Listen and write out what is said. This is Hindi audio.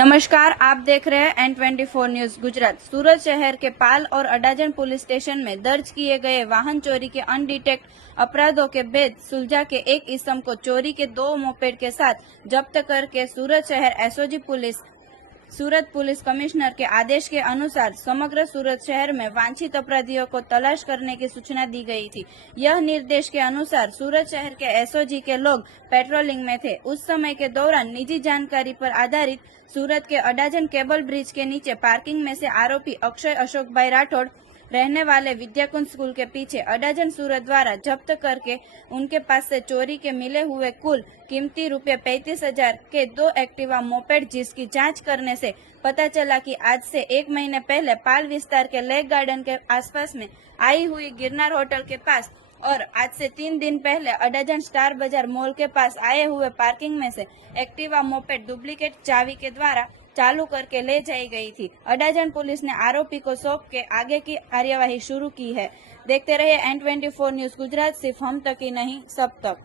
नमस्कार, आप देख रहे हैं N24 न्यूज गुजरात। सूरत शहर के पाल और अडाजन पुलिस स्टेशन में दर्ज किए गए वाहन चोरी के अनडिटेक्ट अपराधों के भेद सुलझा के एक इस्म को चोरी के 2 मोपेड के साथ जब्त करके सूरत शहर एसओजी सूरत पुलिस कमिश्नर के आदेश के अनुसार समग्र सूरत शहर में वांछित अपराधियों को तलाश करने की सूचना दी गई थी। यह निर्देश के अनुसार सूरत शहर के एसओजी के लोग पेट्रोलिंग में थे। उस समय के दौरान निजी जानकारी पर आधारित सूरत के अडाजन केबल ब्रिज के नीचे पार्किंग में से आरोपी अक्षय अशोक भाई राठौड़ रहने वाले विद्याकुंज स्कूल के पीछे अडाजन सूरत द्वारा जब्त करके उनके पास से चोरी के मिले हुए कुल कीमती रुपये 35,000 के 2 एक्टिवा मोपेड, जिसकी जांच करने से पता चला कि आज से 1 महीने पहले पाल विस्तार के लेक गार्डन के आसपास में आई हुई गिरनार होटल के पास और आज से 3 दिन पहले अडाजन स्टार बाजार मॉल के पास आए हुए पार्किंग में से एक्टिवा मोपेड डुप्लीकेट चाबी के द्वारा चालू करके ले जाई गई थी। अडाजन पुलिस ने आरोपी को सौंप के आगे की कार्यवाही शुरू की है। देखते रहिए N24 न्यूज गुजरात, सिर्फ हम तक ही नहीं सब तक।